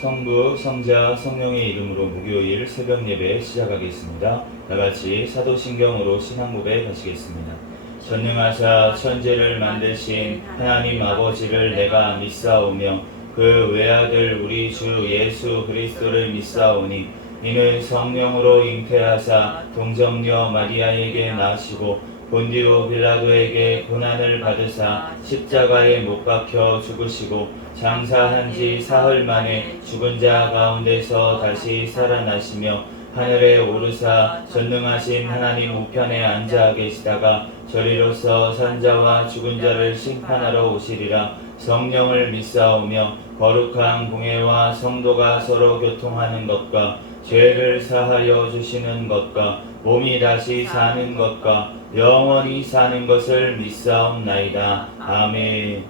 성부, 성자, 성령의 이름으로 목요일 새벽 예배 시작하겠습니다. 다같이 사도신경으로 신앙 고백하시겠습니다. 전능하사 천지를 만드신 하나님 아버지를 내가 믿사오며 그 외아들 우리 주 예수 그리스도를 믿사오니 이는 성령으로 잉태하사 동정녀 마리아에게 나시고 본디오 빌라도에게 고난을 받으사 십자가에 못 박혀 죽으시고 장사한 지 사흘 만에 죽은 자 가운데서 다시 살아나시며 하늘에 오르사 전능하신 하나님 우편에 앉아 계시다가 저리로서 산자와 죽은 자를 심판하러 오시리라. 성령을 믿사오며 거룩한 공회와 성도가 서로 교통하는 것과 죄를 사하여 주시는 것과 몸이 다시 사는 것과 영원히 사는 것을 믿사옵나이다. 아멘.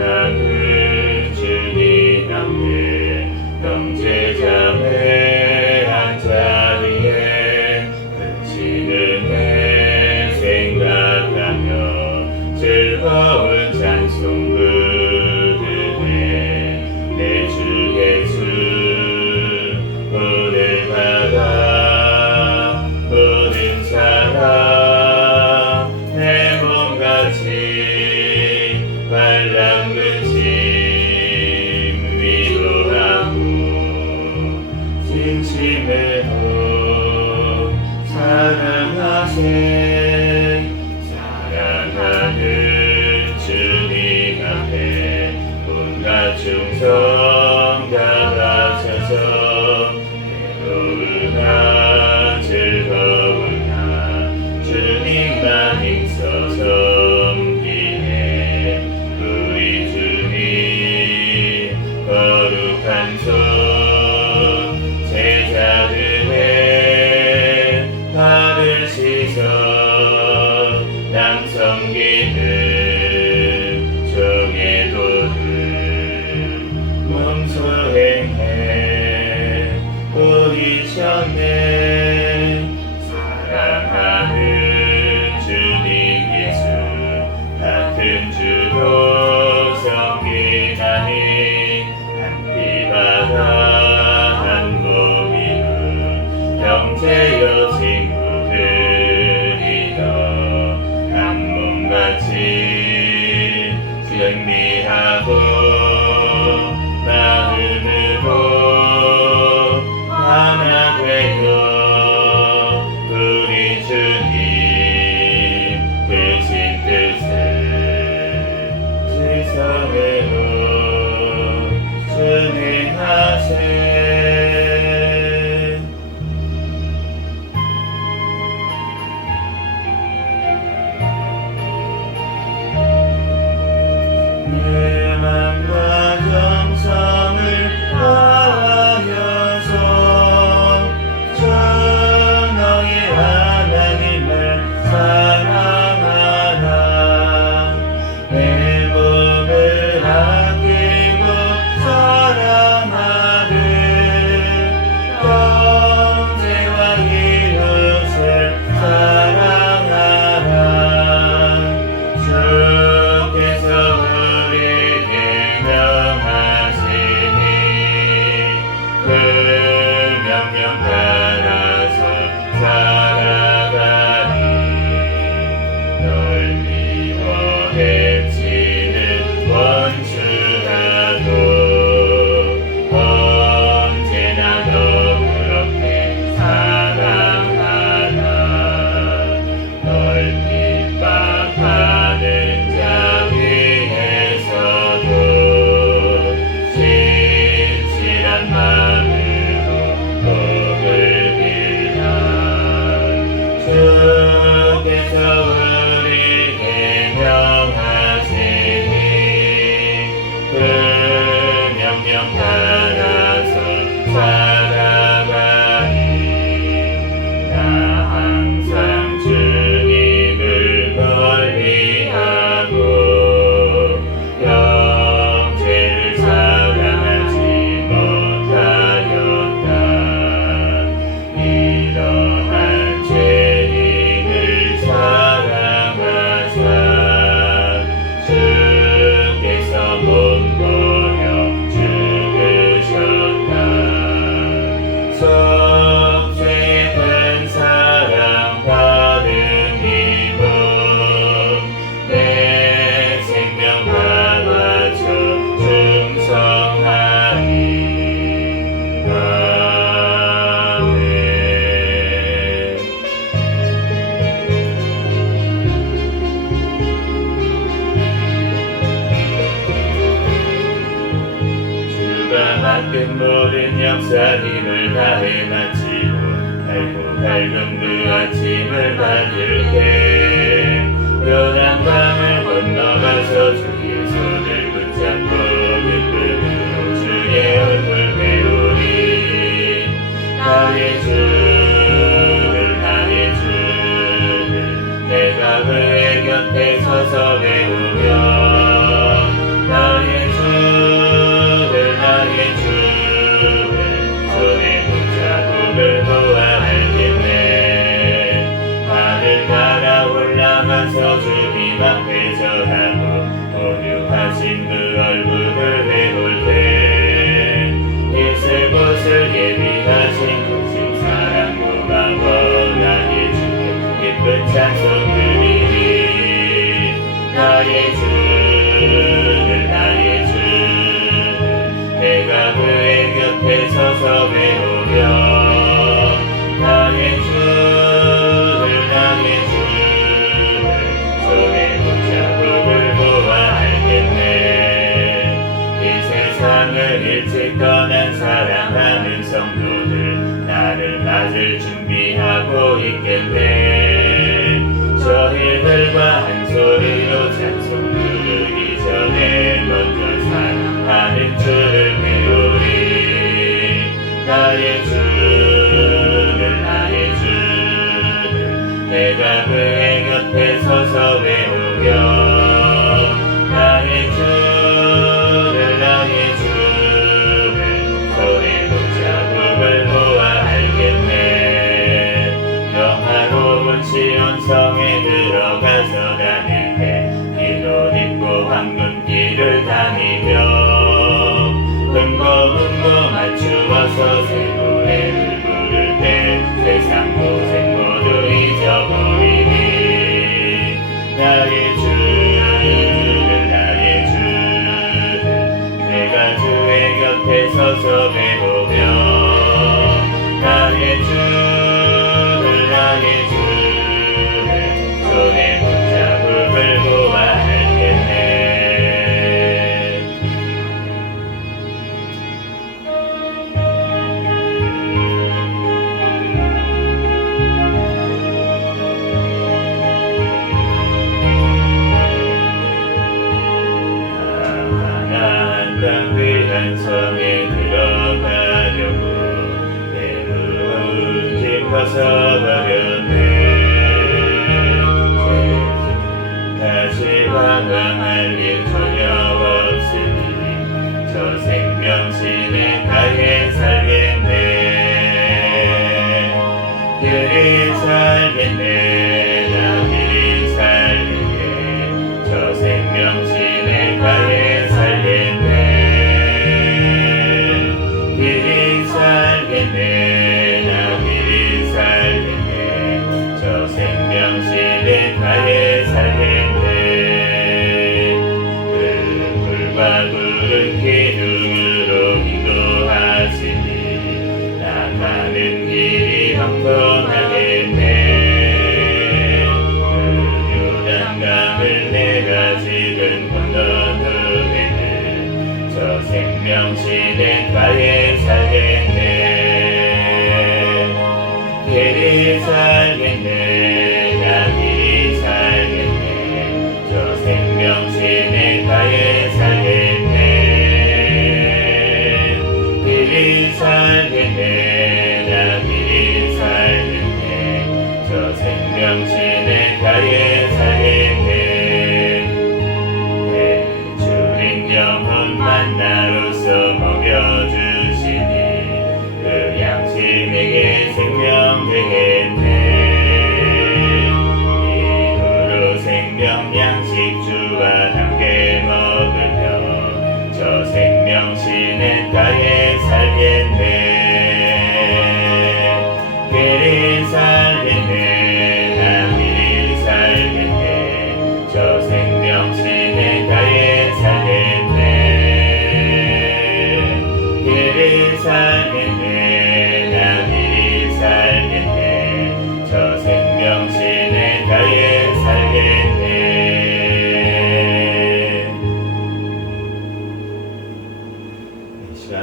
사랑하는 주님 앞에 경제자의 한 자리에 그치는 내 생각하며 즐거운 찬송 부르네. 내 주 예수 오늘 받아 모든 사랑 내 몸같이 발랑근심 위로하고 진심으로 사랑하세. 사랑하는 주님 앞에 온갖 충성 다 바쳐서 괴로우나 즐거우나 주님만 있어서 거룩한 손 제자들의 받으시서 남 섬기는 종의 도를 몸소 행해 보이셨네. 사랑하는 주님 예수 같은 주로 섬기나니 한 몸이는 형제여 친구들이여 한 몸같이 승리하고 마음으로 하나 되어 우리 주님 되신 뜻을 지성으로 준행하세. 내 맘과 정성을 다하여서 전너의 하나님을 사랑하라. 내 몸을 한 맡긴 모든 역사 힘을 다해 마치고 밝고 밝은 그 아침을 맞을게. 요단 강을 건너가서 주의 손을 붙잡고 기쁨으로 주의 얼굴 배우리. 나의 주를 나의 주를 내가 그의 곁에 서서 배우며 나의 주를 나의 주를 손에 붙잡음을 보아 알겠네. 하늘 날아 올라가서 주님 앞에 절하고 온유하신 그 얼굴을 배울 때 있을 곳을 예비하신 구신 사랑 고마워. 나의 주께 기쁜 찬송 드리리. 나의 주를 나의 주를 내가 그의 곁에 서서 배우며 나의 주를 나의 주를 손에 붙잡음을 보아 알겠네. 이 세상을 일찍 떠난 사랑하는 성도들 나를 맞을 준비하고 있겠네. 저희들과 한 소리로 찬송 부르기 전에 먼저 사랑하는 주를 배우리. 나의 주를 나의 주를 내가 그의 곁에 서서 배우며 나의 주를 나의 주를 손에 붙잡음을 보아 알겠네. 영화로운 시온 성에 들어가서 다닐 때 흰옷 입고 황금길을 다니며 흠고 맞추어서 새 노래를 부를 때 세상 고생 모두 잊어버리니. 나의 주를 나의 주를 내가 주의 곁에 서서 배우며 나의 주를 나의 주를 손에 붙잡음을 보아 알겠네. 난 귀한 성에 들어가려고 내 무릎 짚어서 버렸네. 다시 관광할 일 전혀 없으니 저 생명신에 가게 살겠네. 길이 살겠네. 나 길이 살겠네. 저 생명신에 가게 살겠네. 길이 살겠네. 나 길이 살겠네. 저 생명신에 가게 살겠네. 그 불과 푸른 기둥으로 인도하시니 나가는 길이 형통하겠네. 그 요단강을 내가 지금 건너는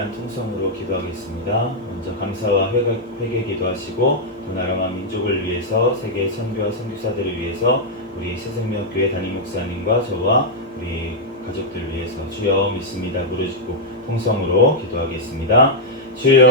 위한 통성으로 기도하겠습니다. 먼저 감사와 회개 기도하시고 또 나라와 민족을 위해서 세계 선교와 선교사들을 위해서 우리 새생명교회 담임 목사님과 저와 우리 가족들 위해서 주여 믿습니다 부르짖고 통성으로 기도하겠습니다. 주여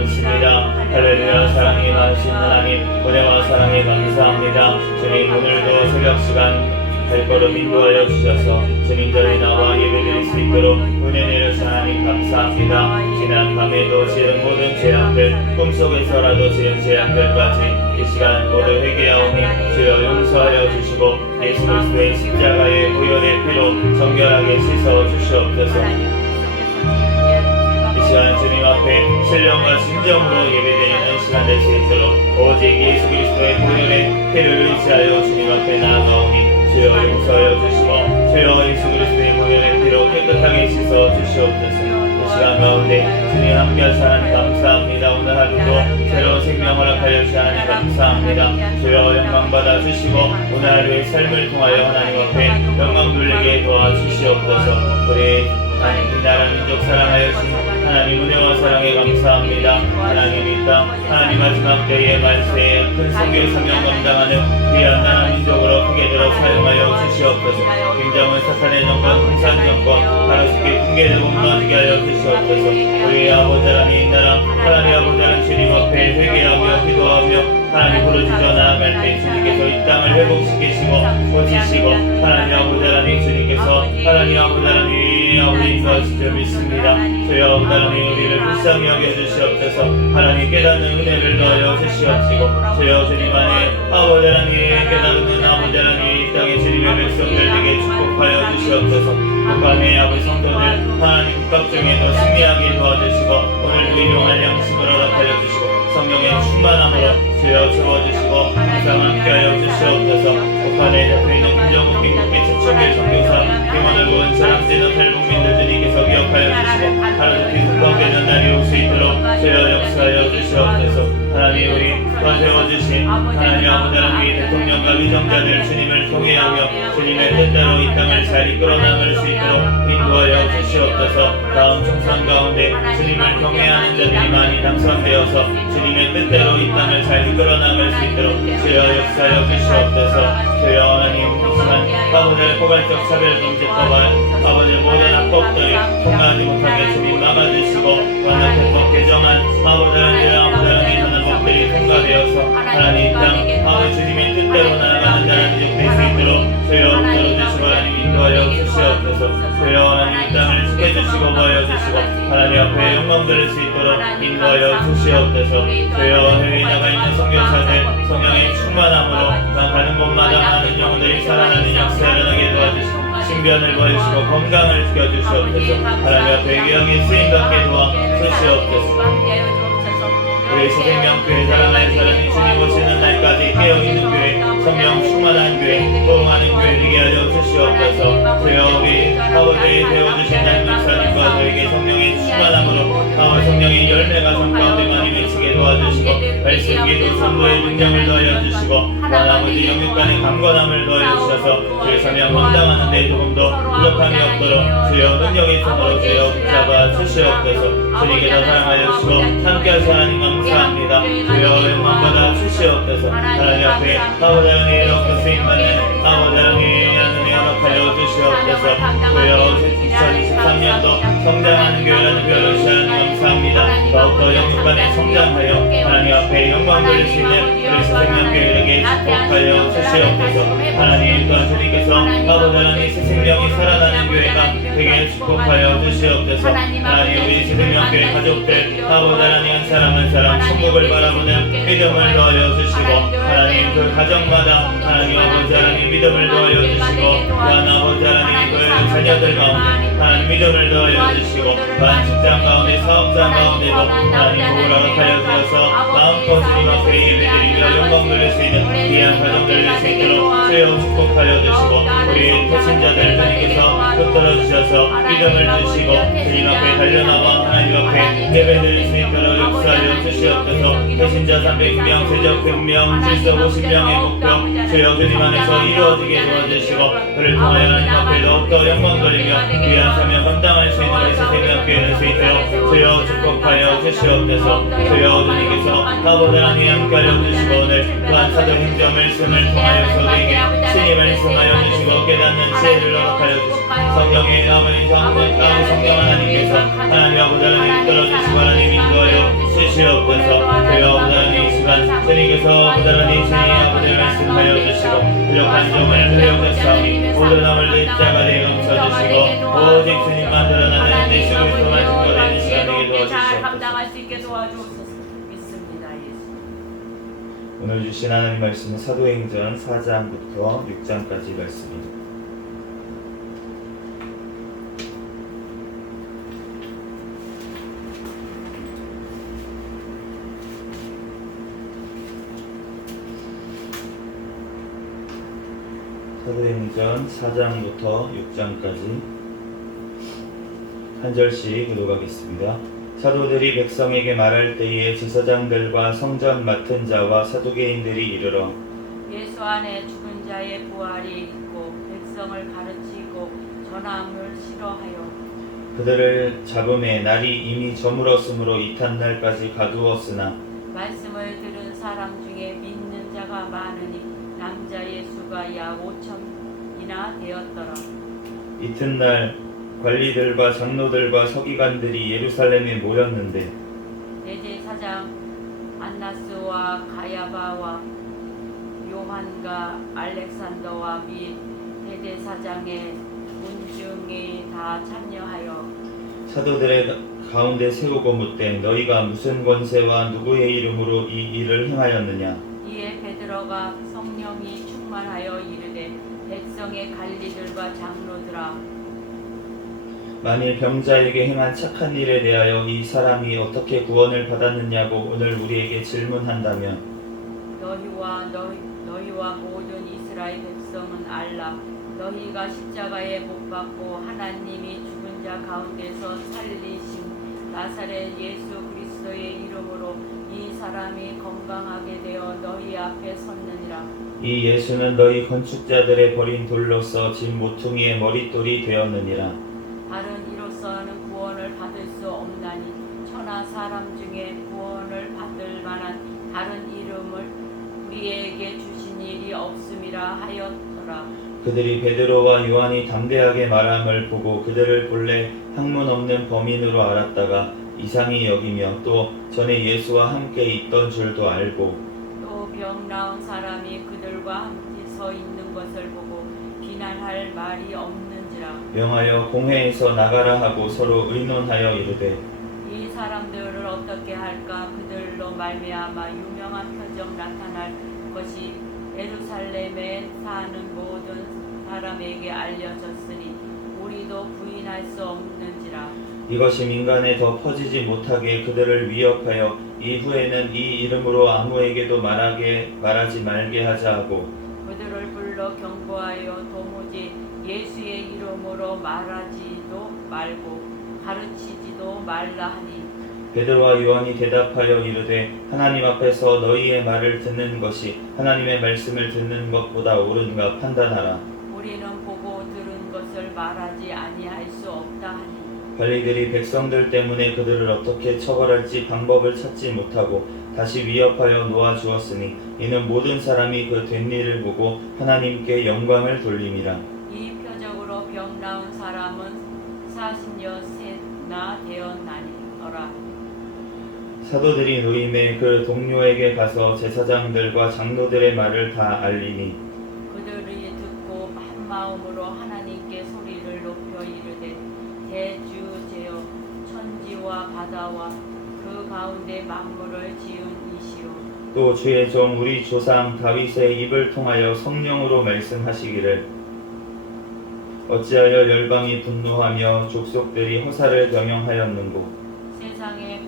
믿습니다. 할렐루야. 사랑이 많으신 하나님, 은혜와 사랑에 감사합니다. 주님, 오늘도 새벽 시간 발걸음 인도하여 주셔서 주님 전에 나와 예배드릴 수 있도록 은혜 내려주신 하나님 감사합니다. 지난 밤에도 지은 모든 죄악들, 꿈속에서라도 지은 죄악들까지 이 시간 모두 회개하오니 주여 용서하여 주시고 예수 그리스도의 십자가의 보혈의 피로 정결하게 씻어 주시옵소서. 이 시간 주님 앞에 신령과 진정으로 예배드리는 시간 될 수 있도록 오직 예수 그리스도의 보혈의 피를 의지하여 주님 앞에 나아가오니 주여 용서하여 주시고 주여 예수 그리스도의 보혈의 피로 깨끗하게 씻어 주시옵소서. 이 시간 가운데 주님 함께 하시 하나님 감사합니다. 오늘 하루도 새로운 생명 허락하여 주시 하나님 감사합니다. 주여 영광 받아 주시고 오늘 하루의 삶을 통하여 하나님 앞에 영광 돌리게 도와주시옵소서. 우리 하나님 이 나라 민족 사랑하여 주신 하나님 은혜와 사랑에 감사합니다. 하나님 이 땅 하나님 마지막 때의 말세에 큰 선교의 사명 감당하는 귀한 나라 민족으로 크게 들어 사용하여 주시옵소서. 굉장한 사탄의 정권, 공산 정권 하나님께 붕괴되고 무너지게 하여 주시옵소서. 우리 아버지 하나님 이 나라 하나님 아버지 하나님 주님 앞에 회개하며 기도하며 하나님 부르짖어 나아갈 때 주님께서 이 땅을 회복시키시고 고치시고 하나님 아버지 하나님 주님께서 하나님 아버지 하나님 우리 인도하실 줄 믿습니다. 주여 하나님 우리를 불쌍히 여겨주시옵소서. 하나님 깨닫는 은혜를 더하여 주시옵시고 주여 주님 안에 아버지 하나님 깨닫는 아버지 하나님 이 땅의 주님의 백성들 되게 축복하여 주시옵소서. 북한의 아버지 성도들 하나님 국각중에도 승리하게 도와주시고 오늘도 일용할 양심을 허락하여 주시고 성령의 충만함으로 주여 채워주시고 항상 함께하여 주시옵소서. 북한에 잡혀있는 김정은 미국계 최초의 선교사 김원을 본 사랑지는 탈북민들 주님께서 기억하여 주시고 하나님 축복되는 날이 올 수 있도록 주여 역사하여 주시옵소서. 하나님 우리 또한 세워주신 하나님 아버지 하나님 대통령과 위정자들 주님을 통해하며 주님의 뜻대로 이 땅을 잘 이끌어 나갈 수 있도록 인도하여 주시옵소서. 다음 총선 가운데 주님을 경외하는 자들이 많이 당선되어서 주님의 뜻대로 이 땅을 잘 이끌어 나갈 수 있도록 주여 역사하여 주시옵소서. 주여 하나님 이 시간 아버지의 포괄적 차별금지법과 아버지의 모든 악법들이 통과하지 못하게 주님 막아주시고 완벽법 개정한 아버지 하나님 하는 법들이 통과되어서 하나님 이 땅 아버지 주님의 뜻대로 나아가는 자는 민족 될 수 있도록 주여 들어주시고 하나님 인도하여 주시옵소서. 주여 하나님 이 땅을 지켜주시고 보여주시고 하나님 앞에 영광 드릴 수 있도록 인도하여 주시옵소서. 주여 해외에 나가 있는 선교사들 성령의 충만함으로 가는 곳마다 많은 영혼들이 살아나는 역사를 일어나게 도와주시고 신변을 보여주시고 건강을 지켜주시옵소서. 하나님 앞에 귀하게 쓰임받게 도와주시옵소서. 우리 새생명교회 사랑하는 사람이 주님 오시는 날까지 깨어있는 교회 성령 충만한 교회 호응하는 교회 되게 하여 주시옵소서. 주여 우리 아버지 되어주신 날 목사님과 저에게 성령의 충만함으로 성령의 열매가 성 가운데 많이 맺히게 도와주시고 말씀 기도 선도의 능력을 더하여 주시고 아버지 영육간의 강건함을 더하여 주셔서 주의 사명 감당하는 데 조금 더 부족함이 없도록 주여 능력의 손으로 주여 붙잡아 주시옵소서. 주님께 더 사랑하여 주시고 함께 하시 하나님 감사합니다. 주여 영광받아 주시옵소서. 하나님 앞에 아버지 하나님 이렇게 쓰임받는 아버지 하나님 은혜 허락하여 주시옵소서. 주여 2023년도 성장하는 교회라는 별을 시하는 감사합니다. 더욱더 영육간에 성장하여 하나님 앞에 영광 돌릴 수 있는 우리 새생명교회에게 축복하여 주시옵소서. 하나님 또한 주님께서 아버지 하나님 새생명이 살아나는 교회가 되게 축복하여 주시옵소서. 하나님 우리 새생명교회 가족들 아버지 하나님 한 사람 한 사람 천국을 바라보는 믿음을 더하여 주시고 하나님 그 가정마다 하나님 아버지 하나님 믿음을 더하여 주시고 또한 아버지 하나님 그 자녀들 가운데 하나님 믿음을 더하여 주시고 또한 직장 가운데 사업장 가운데도 하나님 복을 허락하여 주셔서 마음껏 주님 앞에 예배드리며 영광 돌릴 수 있는 귀한 가정들 될 수 있도록 주여 축복하여 주시고 우리 태신자들 주님께서 붙들어 주셔서 믿음을 주시고 주님 앞에 달려나와 하나님 앞에 예배드릴 수 있도록 역사하여 주시옵소서. 태신자 300명, 세적 100명, 질서 50명의 목표 주여 주님 안에서 이루어지게 도와주시고 그를 통하여 하나님 앞에 더욱더 영광 돌리며 귀한 사명 감당할 수 있는 것이 되며 귀한 수 있도록 주여 축복하여 주시옵소서. 주여 주님께서 아버지랑 함께하여 주시고 오늘 또한 사도행전 말씀을 통하여 저에게 신이 말씀하여 주시고 깨닫는 지혜를 허락하여 주시고 성령의 아버지 성령 하나님께서 하나님 아버지 하나님 이끌어주시고 하나님 인도하여 주시옵소서. 주여 아버지 하나님 이 시간 주님께서 아버지 하나님 신이 아버지 말씀하여 주시고 부족한 점을 회복했사오니 모든 남을 내 자가 되어 용서주시고 오직 주님만 드러나는 예수 그리스도만 증거되는 시간 되게 도와주시옵소서. 감당할 수 있게 도와주옵소서. 믿습니다, 예수. 오늘 주신 하나님 말씀은 사도행전 4장부터 6장까지 말씀입니다. 사도행전 4장부터 6장까지 한 절씩 읽어가겠습니다. 사도들이 백성에게 말할 때에 제사장들과 성전 맡은 자와 사두개인들이 이르러 예수 안에 죽은 자의 부활이 있고 백성을 가르치고 전함을 싫어하여 그들을 잡음에 날이 이미 저물었으므로 이튿날까지 가두었으나 말씀을 들은 사람 중에 믿는 자가 많으니 남자의 수가 약 5천이나 되었더라. 이튿날 관리들과 장로들과 서기관들이 예루살렘에 모였는데 대제사장 안나스와 가야바와 요한과 알렉산더와 및 대제사장의 군중이 다 참여하여 사도들의 가운데 세우고 묻되 너희가 무슨 권세와 누구의 이름으로 이 일을 행하였느냐. 이에 베드로가 성령이 충만하여 이르되 백성의 관리들과 장로들아 만일 병자에게 행한 착한 일에 대하여 이 사람이 어떻게 구원을 받았느냐고 오늘 우리에게 질문한다면 너희와 모든 이스라엘 백성은 알라. 너희가 십자가에 못 박고 하나님이 죽은 자 가운데서 살리신 나사렛 예수 그리스도의 이름으로 이 사람이 건강하게 되어 너희 앞에 섰느니라. 이 예수는 너희 건축자들의 버린 돌로서 진 모퉁이의 머릿돌이 되었느니라. 다른 이로서는 구원을 받을 수 없나니 천하 사람 중에 구원을 받을 만한 다른 이름을 우리에게 주신 일이 없음이라 하였더라. 그들이 베드로와 요한이 담대하게 말함을 보고 그들을 본래 학문 없는 범인으로 알았다가 이상히 여기며 또 전에 예수와 함께 있던 줄도 알고 또 병 나은 사람이 그들과 함께 서 있는 것을 보고 비난할 말이 없는지라. 명하여 공회에서 나가라 하고 서로 의논하여 이르되 이 사람들을 어떻게 할까? 그들로 말미암아 유명한 표적 나타날 것이 예루살렘에 사는 모든 사람에게 알려졌으니 우리도 부인할 수 없는지라. 이것이 민간에 더 퍼지지 못하게 그들을 위협하여 이후에는 이 이름으로 아무에게도 말하지 말게 하자 하고 그들을 불러 경고하여 도무지 예수의 이름으로 말하지도 말고 가르치지도 말라 하니 베드로와 요한이 대답하여 이르되 하나님 앞에서 너희의 말을 듣는 것이 하나님의 말씀을 듣는 것보다 옳은가 판단하라. 우리는 보고 들은 것을 말하지 아니할 수 없다 하니 관리들이 백성들 때문에 그들을 어떻게 처벌할지 방법을 찾지 못하고 다시 위협하여 놓아주었으니 이는 모든 사람이 그 된 일을 보고 하나님께 영광을 돌림이라. 이 표적으로 병 나은 사람은 40여세나 되었나니라. 사도들이 노임에 그 동료에게 가서 제사장들과 장로들의 말을 다 알리니 그들이 듣고 한 마음으로 하나님께 소리를 높여 이르되 대주제여 천지와 바다와 그 가운데 만물을 지은 이시오. 또 주의 종 우리 조상 다윗의 입을 통하여 성령으로 말씀하시기를 어찌하여 열방이 분노하며 족속들이 허사를 경영하였는고 세상의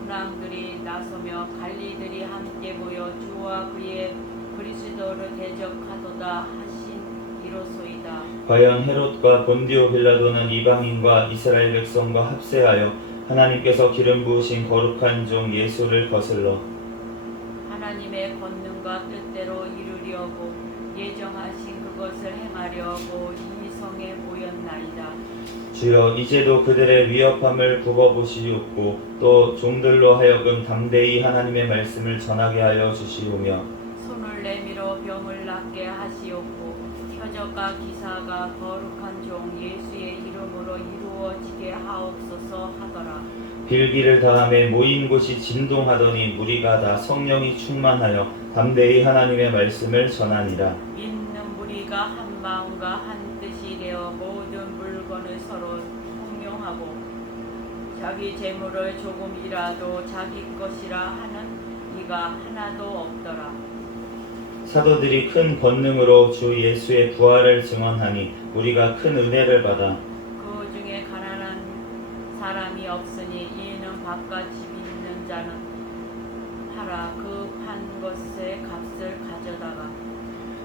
군왕들이 나서며 관리들이 함께 모여 주와 그의 그리스도를 대적하도다 하신 이로소이다. 과연 헤롯과 본디오 빌라도는 이방인과 이스라엘 백성과 합세하여 하나님께서 기름 부으신 거룩한 종 예수를 거슬러 하나님의 권능과 뜻대로 이루려고 그것을 행하려고 이 성에 모였나이다. 주여 이제도 그들의 위협함을 굽어보시옵고 또 종들로 하여금 담대히 하나님의 말씀을 전하게 하여 주시오며 손을 내밀어 병을 낫게 하시옵고 표적과 기사가 거룩한 종 예수의 이름으로 이루어지게 하옵소서 하더라. 빌기를 다함에 모인 곳이 진동하더니 무리가 다 성령이 충만하여 담대히 하나님의 말씀을 전하니라. 믿는 무리가 한 마음과 한 뜻이 되어 모든 물건을 서로 통용하고 자기 재물을 조금이라도 자기 것이라 하는 이가 하나도 없더라. 사도들이 큰 권능으로 주 예수의 부활을 증언하니 우리가 큰 은혜를 받아 그 중에 가난한 사람이 없으니 이는 바깥 집 있는 자는 팔아 그 판 것의 값을 가져다가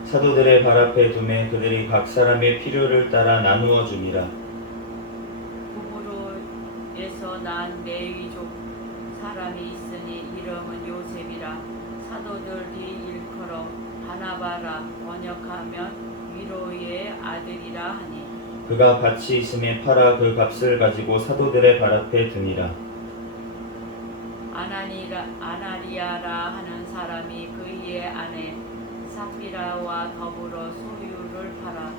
사도들의 발 앞에 두매 그들이 각 사람의 필요를 따라 나누어 주니라. 구브로에서 난 레위족 사람이 있으니 이름은 요셉이라. 사도들이 일컬어 바나바라 번역하면 위로의 아들이라 하니 그가 밭이 있음에 팔아 그 값을 가지고 사도들의 발 앞에 두니라. 아나리아라 하는 사람이 그의 아내 삽비라와 더불어 소유를 팔아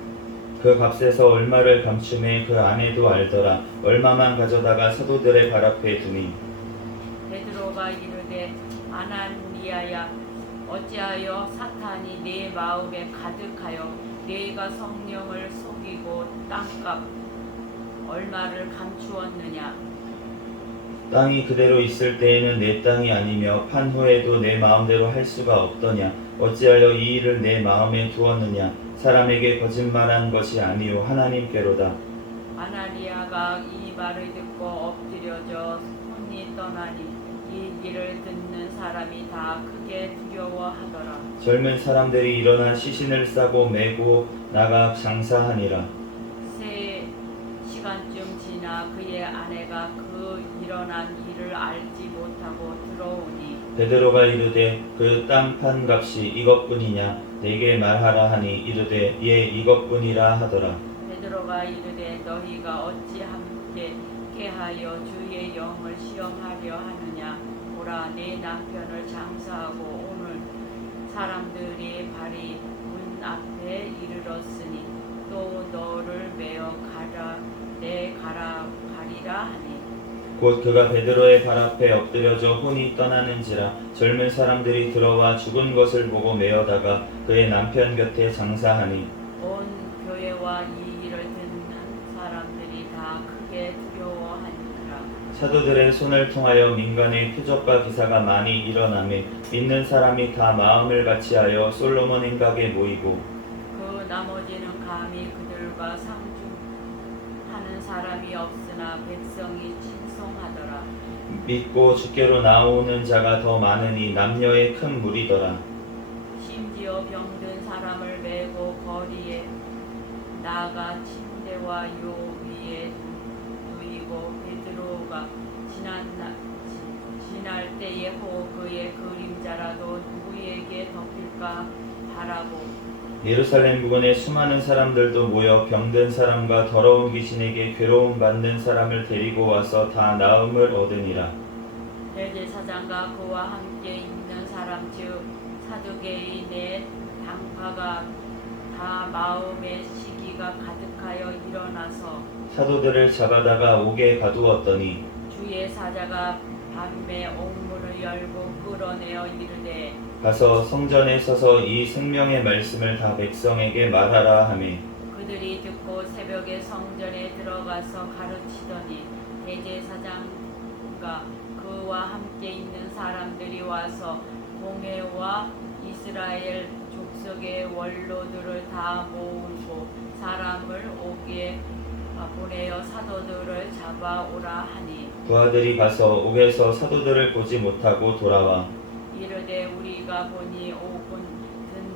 그 값에서 얼마를 감춤해 그 아내도 알더라. 얼마만 가져다가 사도들의 발 앞에 두니 베드로가 이르되 아나니아야 어찌하여 사탄이 네 마음에 가득하여 네가 성령을 속이고 땅값 얼마를 감추었느냐. 땅이 그대로 있을 때에는 내 땅이 아니며 판 후에도 내 마음대로 할 수가 없더냐. 어찌하여 이 일을 내 마음에 두었느냐. 사람에게 거짓말한 것이 아니요 하나님께로다. 아나니아가 이 말을 듣고 엎드려져 손이 떠나니 이 일을 듣는 사람이 다 크게 두려워하더라. 젊은 사람들이 일어나 시신을 싸고 메고 나가 장사하니라. 세 시간쯤 지나 그의 아내가 그 일어난 일을 알지 못하고 들어오니 베드로가 이르되 그 땅 판 값이 이것뿐이냐 내게 말하라 하니 이르되 예 이것뿐이라 하더라. 베드로가 이르되 너희가 어찌 함께 깨하여 주의 영을 시험하려 하느냐. 보라 내 남편을 장사하고 오늘 사람들이 발이 문 앞에 이르렀으니 또 너를 메어 가리라 하니 곧 그가 베드로의 발 앞에 엎드려져 혼이 떠나는지라. 젊은 사람들이 들어와 죽은 것을 보고 메어다가 그의 남편 곁에 장사하니 온 교회와 이 일을 듣는 사람들이 다 크게 두려워하니라. 사도들의 손을 통하여 민간의 표적과 기사가 많이 일어나매 믿는 사람이 다 마음을 같이하여 솔로몬 행각에 모이고 그 나머지는 감히 그들과 상중하는 사람이 없으나 백성이 찬송하더라. 믿고 주께로 나오는 자가 더 많으니 남녀의 큰 무리더라. 심지어 병든 사람을 메고 거리에 나가 침대와 요 위에 누이고 베드로가 지날 때에 혹 그의 그림자라도 누구에게 덮일까 바라고 예루살렘 부근에 수많은 사람들도 모여 병든 사람과 더러운 귀신에게 괴로움 받는 사람을 데리고 와서 다 나음을 얻으니라. 대제사장과 그와 함께 있는 사람 즉 사두개인의 당파가 다 마음의 시기가 가득하여 일어나서 사도들을 잡아다가 옥에 가두었더니 주의 사자가 밤에 옥문을 열고 끌어내어 이르되 가서 성전에 서서 이 생명의 말씀을 다 백성에게 말하라 하매 그들이 듣고 새벽에 성전에 들어가서 가르치더니 대제사장과 그와 함께 있는 사람들이 와서 공회와 이스라엘 족속의 원로들을 다 모으고 사람을 옥에 보내어 사도들을 잡아오라 하니 부하들이 가서 옥에서 사도들을 보지 못하고 돌아와 이르되 우리가 보니 옥은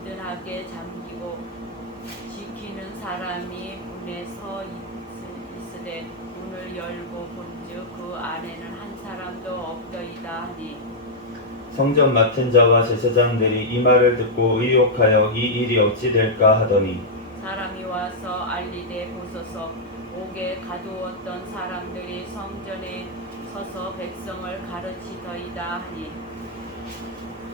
든든하게 잠기고 지키는 사람이 문에 서 있으되 문을 열고 본즉 그 안에는 한 사람도 없더이다 하니 성전 맡은 자와 제사장들이 이 말을 듣고 의혹하여 이 일이 어찌 될까 하더니 사람이 와서 알리되 보소서. 옥에 가두었던 사람들이 성전에 서서 백성을 가르치더이다 하니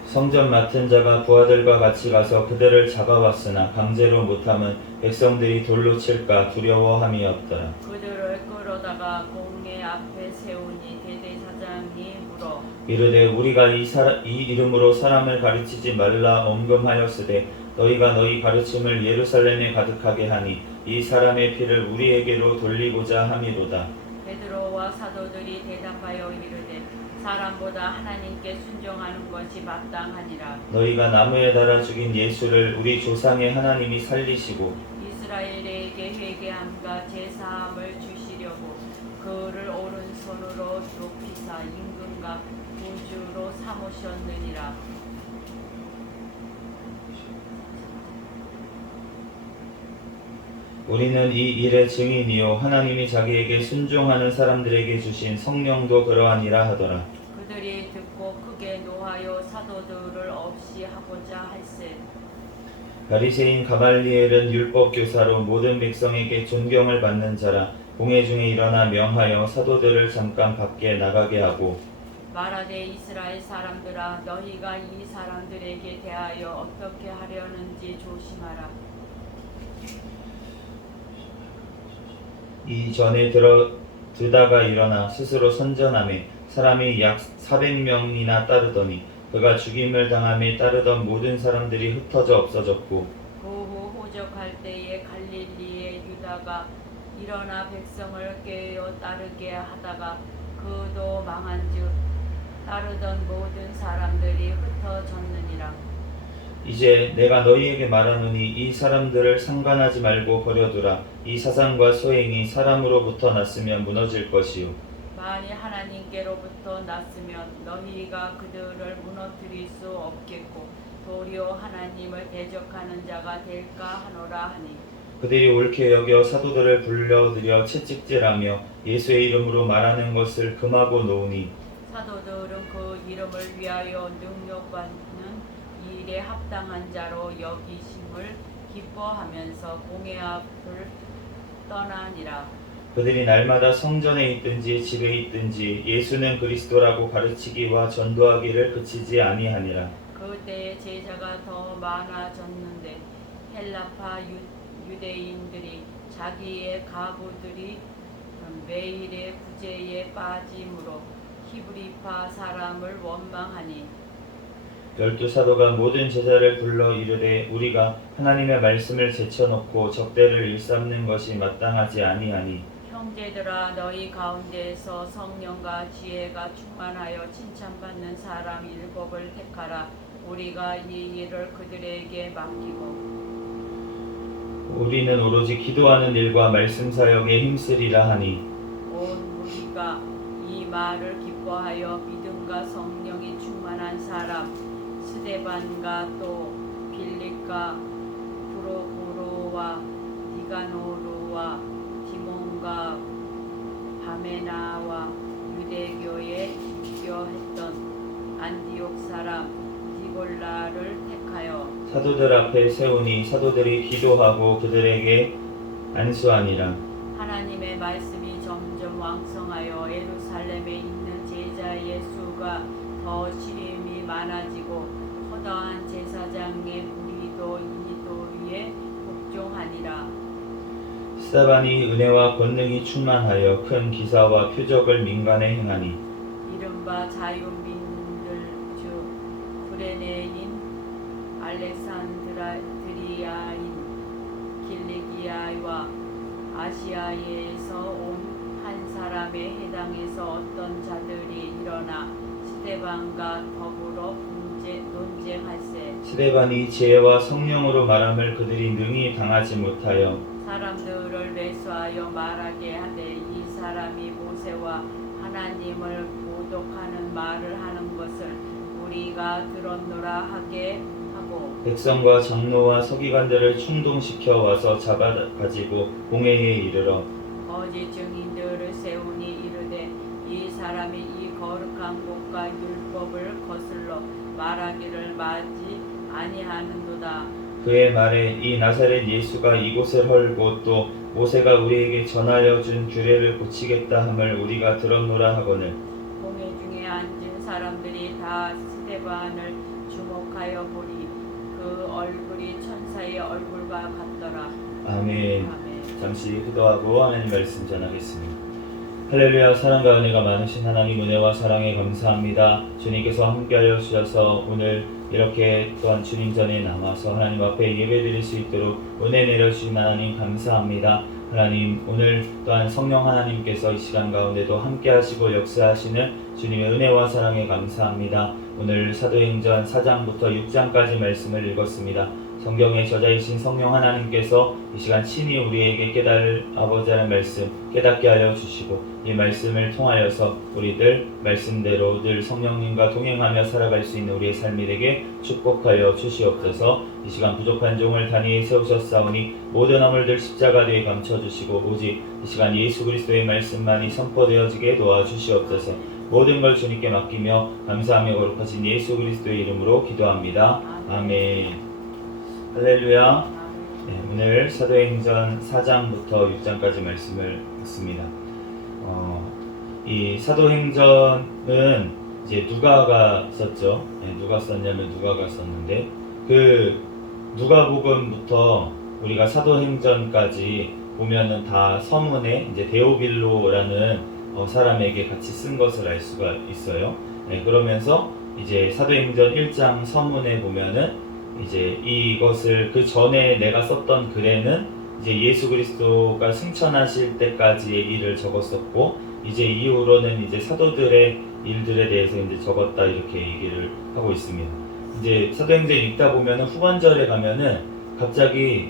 성전 맡은 자가 부하들과 같이 가서 그들을 잡아왔으나 강제로 못함은 백성들이 돌로 칠까 두려워함이었더라. 그들을 끌어다가 공회 앞에 세우니 대대사장이 물어 이르되 우리가 이 이름으로 사람을 가르치지 말라 엄금하였으되 너희가 너희 가르침을 예루살렘에 가득하게 하니 이 사람의 피를 우리에게로 돌리고자 함이로다. 베드로와 사도들이 대답하여 이르되 사람보다 하나님께 순종하는 것이 마땅하니라. 너희가 나무에 달아 죽인 예수를 우리 조상의 하나님이 살리시고 이스라엘에게 회개함과 제사함을 주시려고 그를 오른손으로 높이사 임금과 구주로 삼으셨느니라. 우리는 이 일의 증인이요 하나님이 자기에게 순종하는 사람들에게 주신 성령도 그러하니라 하더라. 그들이 듣고 크게 노하여 사도들을 없이 하고자 할세. 바리새인 가말리엘은 율법 교사로 모든 백성에게 존경을 받는 자라. 공회 중에 일어나 명하여 사도들을 잠깐 밖에 나가게 하고 말하되 이스라엘 사람들아 너희가 이 사람들에게 대하여 어떻게 하려는지 조심하라. 이전에 드다가 일어나 스스로 선전하며 사람이 약 400명이나 따르더니 그가 죽임을 당함에 따르던 모든 사람들이 흩어져 없어졌고 그 후 호적할 때에 갈릴리의 유다가 일어나 백성을 깨어 따르게 하다가 그도 망한즉 따르던 모든 사람들이 흩어졌느니라. 이제 내가 너희에게 말하노니 이 사람들을 상관하지 말고 버려두라. 이 사상과 소행이 사람으로부터 났으면 무너질 것이요 만일 하나님께로부터 났으면 너희가 그들을 무너뜨릴 수 없겠고 도리어 하나님을 대적하는 자가 될까 하노라 하니 그들이 옳게 여겨 사도들을 불러들여 채찍질하며 예수의 이름으로 말하는 것을 금하고 놓으니 사도들은 그 이름을 위하여 능력받는 일에 합당한 자로 여기심을 기뻐하면서 공회 앞을 떠나니라. 그들이 날마다 성전에 있든지 집에 있든지 예수는 그리스도라고 가르치기와 전도하기를 그치지 아니하니라. 그때에 제자가 더 많아졌는데 헬라파 유대인들이 자기의 가부들이 매일의 구제에 빠짐으로 히브리파 사람을 원망하니 12사도가 모든 제자를 불러 이르되 우리가 하나님의 말씀을 제쳐놓고 적대를 일삼는 것이 마땅하지 아니하니 형제들아 너희 가운데에서 성령과 지혜가 충만하여 칭찬받는 사람 7을 택하라. 우리가 이 일을 그들에게 맡기고 우리는 오로지 기도하는 일과 말씀 사역에 힘쓰리라 하니 온 무리가 이 말을 기뻐하여 믿음과 성령이 충만한 사람 스데반과 또 빌립과 프로고로와 디가노르와 디몬과 바메나와 유대교에 입교했던 안디옥 사람 디골라를 택하여 사도들 앞에 세우니 사도들이 기도하고 그들에게 안수하니라. 하나님의 말씀이 점점 왕성하여 예루살렘에 있는 제자의 수가 더 시림이 많아지고 허다한 제사장의 무리도 이도에 복종하니라. 스데반이 은혜와 권능이 충만하여 큰 기사와 표적을 민간에 행하니 이른바 자유민들 중 구레네인 알렉산드리아인 길리기아와 아시아에서 온 한 사람의 해당에서 어떤 자들이 일어나 스데반과 더불어 논쟁할세. 스데반이 지혜와 성령으로 말함을 그들이 능히 당하지 못하여 사람들을 매수하여 말하게 하되 이 사람이 모세와 하나님을 모독하는 말을 하는 것을 우리가 들었노라 하게 하고 백성과 장로와 서기관들을 충동시켜 와서 잡아가지고 공회에 이르러 거짓 증인들을 세우니 이르되 이 사람이 이 거룩한 곳과 율법을 거슬러 말하기를 마지 아니하는도다. 그의 말에 이 나사렛 예수가 이곳을 헐고 또 모세가 우리에게 전하여 준 규례를 고치겠다 함을 우리가 들었노라 하거늘 공회 중에 앉은 사람들이 다 스데반을 주목하여 보니 그 얼굴이 천사의 얼굴과 같더라. 아멘. 아멘. 잠시 기도하고 하나님 말씀 전하겠습니다. 할렐루야. 사랑과 은혜가 많으신 하나님 은혜와 사랑에 감사합니다. 주님께서 함께하여 주셔서 오늘 이렇게 또한 주님 전에 남아서 하나님 앞에 예배드릴 수 있도록 은혜 내려주신 하나님 감사합니다. 하나님 오늘 또한 성령 하나님께서 이 시간 가운데도 함께하시고 역사하시는 주님의 은혜와 사랑에 감사합니다. 오늘 사도행전 4장부터 6장까지 말씀을 읽었습니다. 성경의 저자이신 성령 하나님께서 이 시간 친히 우리에게 깨달을 아버지 하나님 말씀 깨닫게 하여 주시고 이 말씀을 통하여서 우리들 말씀대로 늘 성령님과 동행하며 살아갈 수 있는 우리의 삶이 되게 축복하여 주시옵소서. 이 시간 부족한 종을 단위에 세우셨사오니 모든 허물들 십자가 뒤에 감춰주시고 오직 이 시간 예수 그리스도의 말씀만이 선포되어지게 도와주시옵소서. 모든 걸 주님께 맡기며 감사하며 거룩하신 예수 그리스도의 이름으로 기도합니다. 아멘. 할렐루야. 네, 오늘 사도행전 4장부터 6장까지 말씀을 읽습니다. 이 사도행전은 이제 누가가 썼죠. 네, 누가 썼냐면 누가가 썼는데 그 누가복음부터 우리가 사도행전까지 보면은 다 서문에 이제 데오빌로라는 사람에게 같이 쓴 것을 알 수가 있어요. 네, 그러면서 이제 사도행전 1장 서문에 보면은 이제 이것을 그 전에 내가 썼던 글에는 이제 예수 그리스도가 승천하실 때까지의 일을 적었었고 이제 이후로는 이제 사도들의 일들에 대해서 이제 적었다 이렇게 얘기를 하고 있습니다. 이제 사도행전 읽다 보면은 후반절에 가면은 갑자기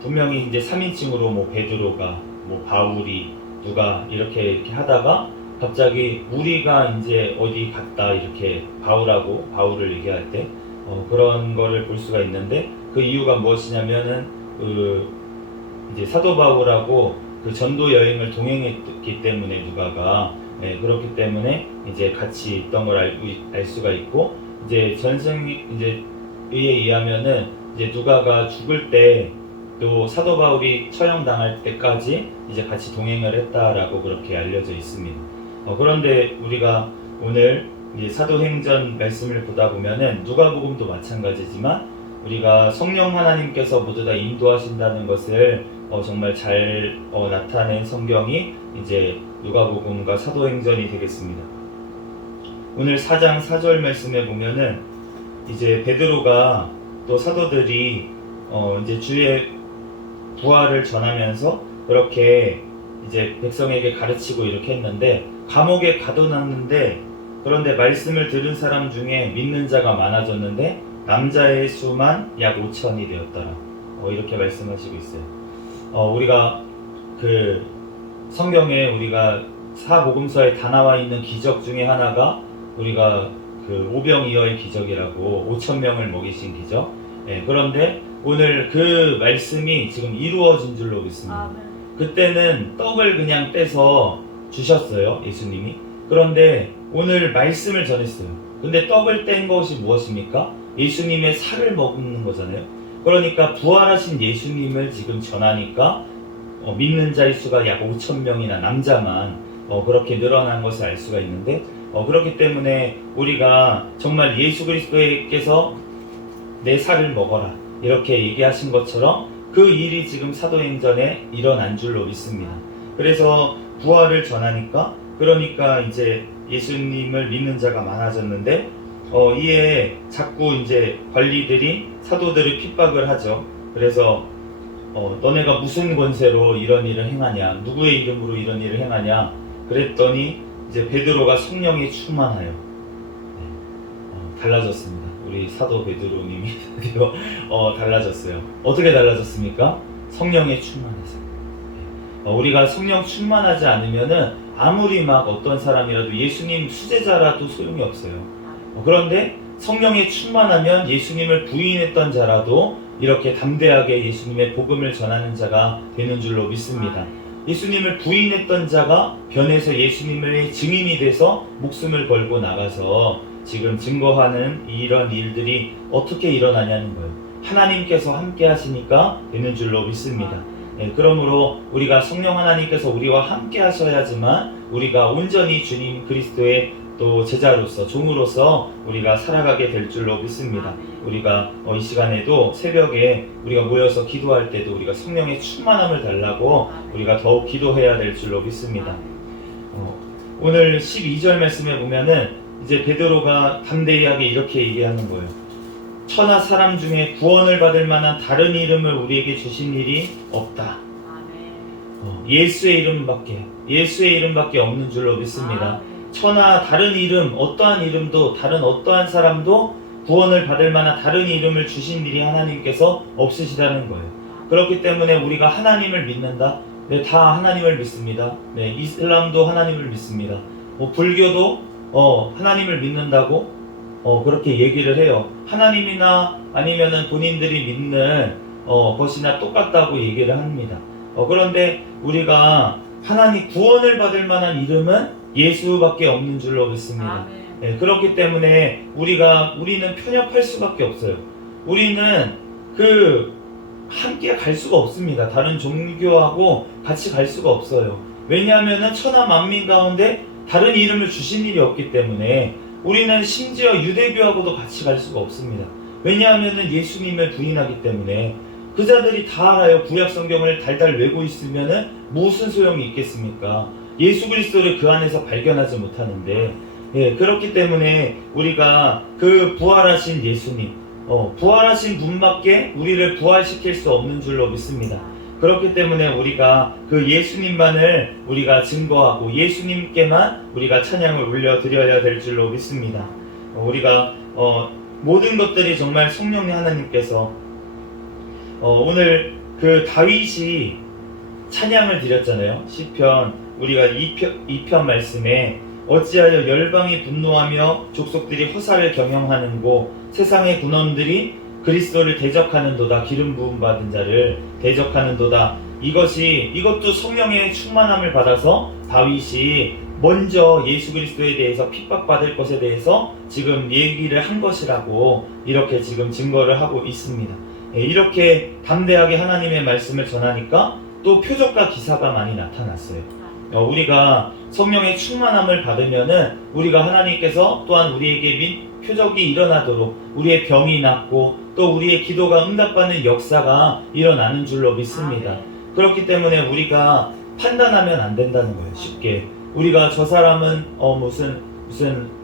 분명히 이제 3인칭으로 뭐 베드로가 뭐 바울이 누가 이렇게 하다가 갑자기 우리가 이제 어디 갔다 이렇게 바울을 얘기할 때 그런 거를 볼 수가 있는데 그 이유가 무엇이냐면은 이제 사도 바울하고 그 전도 여행을 동행했기 때문에 누가가 그렇기 때문에 이제 같이 있던 걸 알 수가 있고 이제 전승 이제 의에 의하면은 이제 누가가 죽을 때 또 사도 바울이 처형당할 때까지 이제 같이 동행을 했다라고 그렇게 알려져 있습니다. 그런데 우리가 오늘 이제 사도행전 말씀을 보다 보면은 누가복음도 마찬가지지만 우리가 성령 하나님께서 모두 다 인도하신다는 것을 정말 잘 나타낸 성경이 이제 누가복음과 사도행전이 되겠습니다. 오늘 4장 4절 말씀에 보면은 이제 베드로가 또 사도들이 이제 주의 부활을 전하면서 그렇게 이제 백성에게 가르치고 이렇게 했는데 감옥에 가둬놨는데 그런데 말씀을 들은 사람 중에 믿는 자가 많아졌는데 남자의 수만 약 5천이 되었더라. 이렇게 말씀하시고 있어요. 우리가 그 성경에 우리가 사복음서에 다 나와 있는 기적 중에 하나가 우리가 그 오병이어의 기적이라고 5천 명을 먹이신 기적. 그런데 오늘 그 말씀이 지금 이루어진 줄로 믿습니다. 그때는 떡을 그냥 떼서 주셨어요, 예수님이. 그런데 오늘 말씀을 전했어요. 근데 떡을 뗀 것이 무엇입니까? 예수님의 살을 먹는 거잖아요. 그러니까 부활하신 예수님을 지금 전하니까 믿는 자의 수가 약 5천 명이나 남자만 그렇게 늘어난 것을 알 수가 있는데 그렇기 때문에 우리가 정말 예수 그리스도께서 내 살을 먹어라 이렇게 얘기하신 것처럼 그 일이 지금 사도행전에 일어난 줄로 믿습니다. 그래서 부활을 전하니까 그러니까 이제 예수님을 믿는 자가 많아졌는데 이에 자꾸 이제 관리들이 사도들을 핍박을 하죠. 그래서 너네가 무슨 권세로 이런 일을 행하냐, 누구의 이름으로 이런 일을 행하냐 그랬더니 이제 베드로가 성령에 충만하여 달라졌습니다. 우리 사도 베드로님이 달라졌어요. 어떻게 달라졌습니까? 성령에 충만해서. 우리가 성령 충만하지 않으면은 아무리 막 어떤 사람이라도 예수님 수제자라도 소용이 없어요. 그런데 성령에 충만하면 예수님을 부인했던 자라도 이렇게 담대하게 예수님의 복음을 전하는 자가 되는 줄로 믿습니다. 예수님을 부인했던 자가 변해서 예수님의 증인이 돼서 목숨을 걸고 나가서 지금 증거하는 이런 일들이 어떻게 일어나냐는 거예요. 하나님께서 함께 하시니까 되는 줄로 믿습니다. 그러므로 우리가 성령 하나님께서 우리와 함께 하셔야지만 우리가 온전히 주님 그리스도의 또 제자로서 종으로서 우리가 살아가게 될 줄로 믿습니다. 우리가 이 시간에도 새벽에 우리가 모여서 기도할 때도 우리가 성령의 충만함을 달라고 우리가 더욱 기도해야 될 줄로 믿습니다. 오늘 12절 말씀에 보면은 이제 베드로가 담대하게 이렇게 얘기하는 거예요. 천하 사람 중에 구원을 받을 만한 다른 이름을 우리에게 주신 일이 없다. 예수의 이름밖에 없는 줄로 믿습니다. 천하 다른 이름, 어떠한 이름도 다른 어떠한 사람도 구원을 받을 만한 다른 이름을 주신 일이 하나님께서 없으시다는 거예요. 그렇기 때문에 우리가 하나님을 믿는다. 네, 다 하나님을 믿습니다. 네, 이슬람도 하나님을 믿습니다. 불교도 하나님을 믿는다고 그렇게 얘기를 해요. 하나님이나 아니면은 본인들이 믿는 것이나 똑같다고 얘기를 합니다. 그런데 우리가 하나님 구원을 받을 만한 이름은 예수밖에 없는 줄로 믿습니다. 네, 그렇기 때문에 우리는 편협할 수밖에 없어요. 우리는 함께 갈 수가 없습니다. 다른 종교하고 같이 갈 수가 없어요. 왜냐하면은 천하 만민 가운데 다른 이름을 주신 일이 없기 때문에 우리는 심지어 유대교하고도 같이 갈 수가 없습니다. 왜냐하면은 예수님을 부인하기 때문에 그자들이 다 알아요. 구약 성경을 달달 외고 있으면은 무슨 소용이 있겠습니까? 예수 그리스도를 그 안에서 발견하지 못하는데, 그렇기 때문에 우리가 그 부활하신 예수님, 부활하신 분밖에 우리를 부활시킬 수 없는 줄로 믿습니다. 그렇기 때문에 우리가 그 예수님만을 우리가 증거하고 예수님께만 우리가 찬양을 올려드려야 될 줄로 믿습니다. 우리가 모든 것들이 정말 성령 하나님께서 오늘 그 다윗이 찬양을 드렸잖아요. 시편 우리가 2편 말씀에 어찌하여 열방이 분노하며 족속들이 허사를 경영하는고 세상의 군원들이 그리스도를 대적하는도다. 기름 부음 받은 자를 대적하는도다. 이것도 성령의 충만함을 받아서 다윗이 먼저 예수 그리스도에 대해서 핍박받을 것에 대해서 지금 얘기를 한 것이라고 이렇게 지금 증거를 하고 있습니다. 이렇게 담대하게 하나님의 말씀을 전하니까 또 표적과 기사가 많이 나타났어요. 우리가 성령의 충만함을 받으면은 우리가 하나님께서 또한 우리에게 표적이 일어나도록 우리의 병이 낫고 또 우리의 기도가 응답받는 역사가 일어나는 줄로 믿습니다. 그렇기 때문에 우리가 판단하면 안 된다는 거예요. 쉽게 우리가 저 사람은 무슨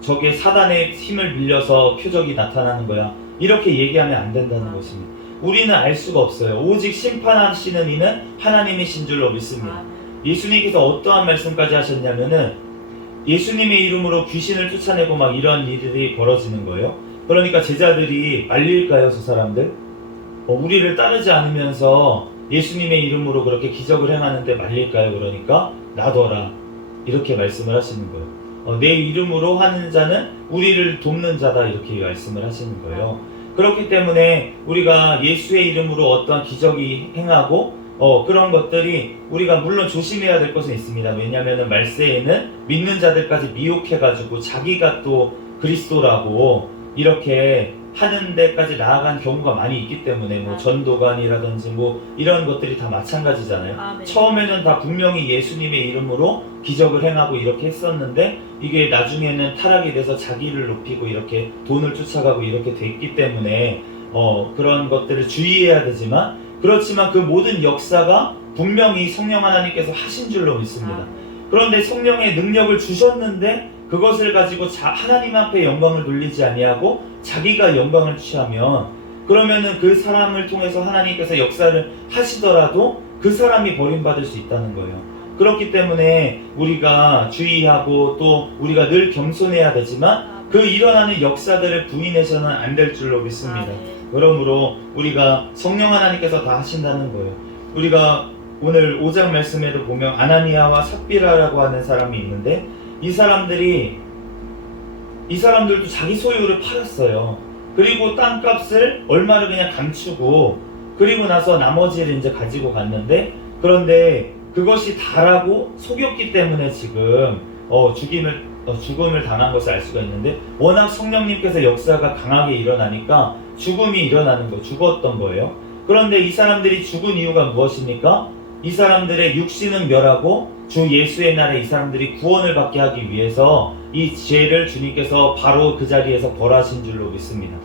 저게 사단의 힘을 빌려서 표적이 나타나는 거야 이렇게 얘기하면 안 된다는 것입니다. 우리는 알 수가 없어요. 오직 심판하시는 이는 하나님이신 줄로 믿습니다. 예수님께서 어떠한 말씀까지 하셨냐면은 예수님의 이름으로 귀신을 쫓아내고 막 이런 일들이 벌어지는 거예요. 그러니까 제자들이 말릴까요, 저 사람들? 우리를 따르지 않으면서 예수님의 이름으로 그렇게 기적을 행하는데 말릴까요? 그러니까 놔둬라 이렇게 말씀을 하시는 거예요. 내 이름으로 하는 자는 우리를 돕는 자다 이렇게 말씀을 하시는 거예요. 그렇기 때문에 우리가 예수의 이름으로 어떠한 기적이 행하고 그런 것들이 우리가 물론 조심해야 될 것은 있습니다. 왜냐하면 말세에는 믿는 자들까지 미혹해가지고 자기가 또 그리스도라고 이렇게 하는 데까지 나아간 경우가 많이 있기 때문에 전도관이라든지 이런 것들이 다 마찬가지잖아요. 처음에는 다 분명히 예수님의 이름으로 기적을 행하고 이렇게 했었는데 이게 나중에는 타락이 돼서 자기를 높이고 이렇게 돈을 쫓아가고 이렇게 됐기 때문에 그런 것들을 주의해야 되지만 그렇지만 그 모든 역사가 분명히 성령 하나님께서 하신 줄로 믿습니다. 그런데 성령의 능력을 주셨는데 그것을 가지고 하나님 앞에 영광을 돌리지 아니하고 자기가 영광을 취하면 그러면은 그 사람을 통해서 하나님께서 역사를 하시더라도 그 사람이 버림받을 수 있다는 거예요. 그렇기 때문에 우리가 주의하고 또 우리가 늘 겸손해야 되지만 그 일어나는 역사들을 부인해서는 안 될 줄로 믿습니다. 그러므로 우리가 성령 하나님께서 다 하신다는 거예요. 우리가 오늘 5장 말씀에도 보면 아나니아와 삽비라라고 하는 사람이 있는데 이 사람들도 자기 소유를 팔았어요. 그리고 땅값을 얼마를 그냥 감추고 그리고 나서 나머지를 이제 가지고 갔는데 그런데 그것이 다라고 속였기 때문에 지금 죽음을 당한 것을 알 수가 있는데 워낙 성령님께서 역사가 강하게 일어나니까 죽음이 일어나는 거예요. 죽었던 거예요. 그런데 이 사람들이 죽은 이유가 무엇입니까? 이 사람들의 육신은 멸하고 주 예수의 날에 이 사람들이 구원을 받게 하기 위해서 이 죄를 주님께서 바로 그 자리에서 벌하신 줄로 믿습니다.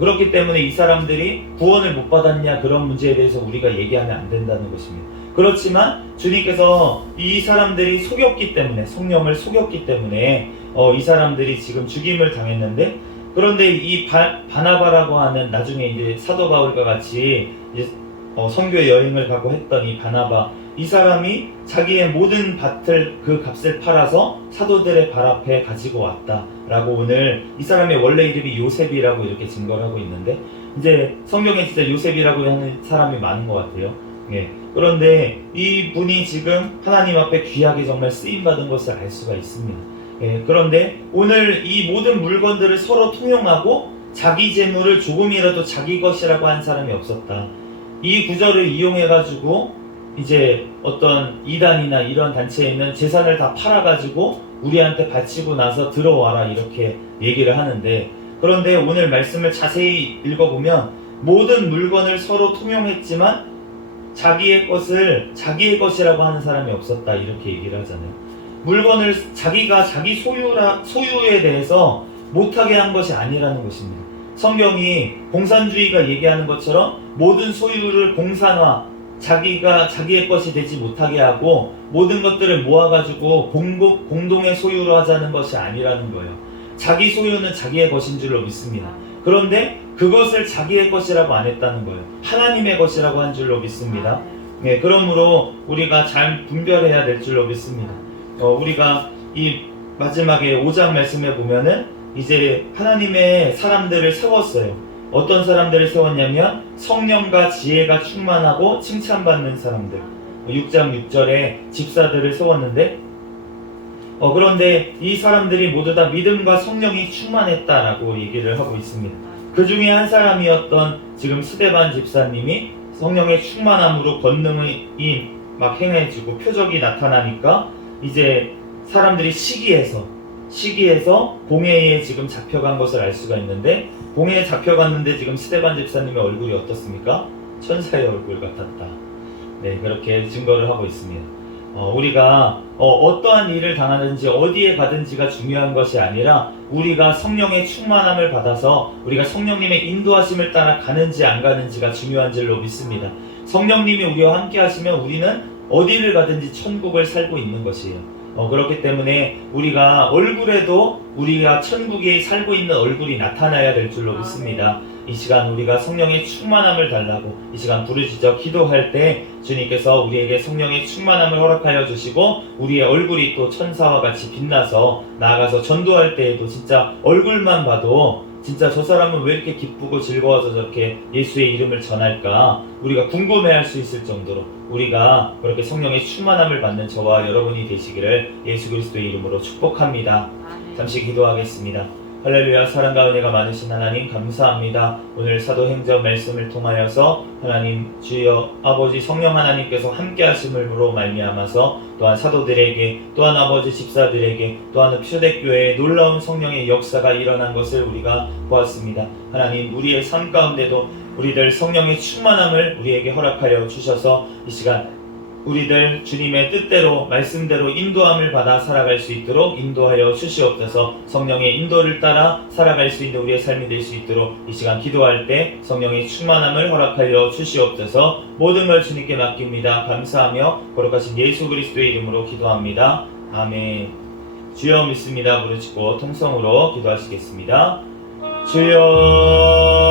그렇기 때문에 이 사람들이 구원을 못 받았냐, 그런 문제에 대해서 우리가 얘기하면 안 된다는 것입니다. 그렇지만 주님께서 이 사람들이 속였기 때문에, 성령을 속였기 때문에 이 사람들이 지금 죽임을 당했는데, 그런데 이 바나바라고 하는, 나중에 이제 사도 바울과 같이 이제 선교 여행을 가고 했던 이 바나바, 이 사람이 자기의 모든 밭을, 그 값을 팔아서 사도들의 발 앞에 가지고 왔다라고, 오늘 이 사람의 원래 이름이 요셉이라고 이렇게 증거를 하고 있는데, 이제 성경에 진짜 요셉이라고 하는 사람이 많은 것 같아요. 예. 그런데 이 분이 지금 하나님 앞에 귀하게 정말 쓰임받은 것을 알 수가 있습니다. 예. 그런데 오늘 이 모든 물건들을 서로 통용하고 자기 재물을 조금이라도 자기 것이라고 한 사람이 없었다. 이 구절을 이용해가지고 이제 어떤 이단이나 이런 단체에 있는 재산을 다 팔아가지고 우리한테 바치고 나서 들어와라, 이렇게 얘기를 하는데, 그런데 오늘 말씀을 자세히 읽어보면 모든 물건을 서로 통용했지만 자기의 것을 자기의 것이라고 하는 사람이 없었다, 이렇게 얘기를 하잖아요. 물건을 자기가 자기 소유에 대해서 못하게 한 것이 아니라는 것입니다. 성경이 공산주의가 얘기하는 것처럼 모든 소유를 공산화, 자기가 자기의 것이 되지 못하게 하고 모든 것들을 모아가지고 공동의 소유로 하자는 것이 아니라는 거예요. 자기 소유는 자기의 것인 줄로 믿습니다. 그런데 그것을 자기의 것이라고 안 했다는 거예요. 하나님의 것이라고 한 줄로 믿습니다. 네, 그러므로 우리가 잘 분별해야 될 줄로 믿습니다. 우리가 이 마지막에 5장 말씀에 보면은 이제 하나님의 사람들을 세웠어요. 어떤 사람들을 세웠냐면 성령과 지혜가 충만하고 칭찬받는 사람들. 6장 6절에 집사들을 세웠는데, 그런데 이 사람들이 모두 다 믿음과 성령이 충만했다라고 얘기를 하고 있습니다. 그 중에 한 사람이었던 지금 스데반 집사님이 성령의 충만함으로 권능이 막 행해지고 표적이 나타나니까 이제 사람들이 시기해서 공회에 지금 잡혀간 것을 알 수가 있는데, 공회에 잡혀갔는데 지금 스데반 집사님의 얼굴이 어떻습니까? 천사의 얼굴 같았다. 네, 그렇게 증거를 하고 있습니다. 우리가 어떠한 일을 당하는지 어디에 가든지가 중요한 것이 아니라 우리가 성령의 충만함을 받아서 우리가 성령님의 인도하심을 따라 가는지 안 가는지가 중요한 줄로 믿습니다. 성령님이 우리와 함께 하시면 우리는 어디를 가든지 천국을 살고 있는 것이에요. 그렇기 때문에 우리가 얼굴에도 우리가 천국에 살고 있는 얼굴이 나타나야 될 줄로 믿습니다. 이 시간 우리가 성령의 충만함을 달라고 이 시간 부르짖어 기도할 때 주님께서 우리에게 성령의 충만함을 허락하여 주시고 우리의 얼굴이 또 천사와 같이 빛나서 나아가서 전도할 때에도 진짜 얼굴만 봐도 진짜 저 사람은 왜 이렇게 기쁘고 즐거워서 저렇게 예수의 이름을 전할까, 우리가 궁금해할 수 있을 정도로 우리가 그렇게 성령의 충만함을 받는 저와 여러분이 되시기를 예수 그리스도의 이름으로 축복합니다. 잠시 기도하겠습니다. 할렐루야. 사랑과 은혜가 많으신 하나님 감사합니다. 오늘 사도행전 말씀을 통하여서 하나님 주여 아버지 성령 하나님께서 함께 하심으로 말미암아서 또한 사도들에게, 또한 아버지 집사들에게, 또한 초대교회에 놀라운 성령의 역사가 일어난 것을 우리가 보았습니다. 하나님 우리의 삶 가운데도 우리들 성령의 충만함을 우리에게 허락하여 주셔서 이 시간 우리들 주님의 뜻대로 말씀대로 인도함을 받아 살아갈 수 있도록 인도하여 주시옵소서. 성령의 인도를 따라 살아갈 수 있는 우리의 삶이 될 수 있도록 이 시간 기도할 때 성령의 충만함을 허락하여 주시옵소서. 모든 걸 주님께 맡깁니다. 감사하며 거룩하신 예수 그리스도의 이름으로 기도합니다. 아멘. 주여 믿습니다. 부르짖고 통성으로 기도하시겠습니다. 주여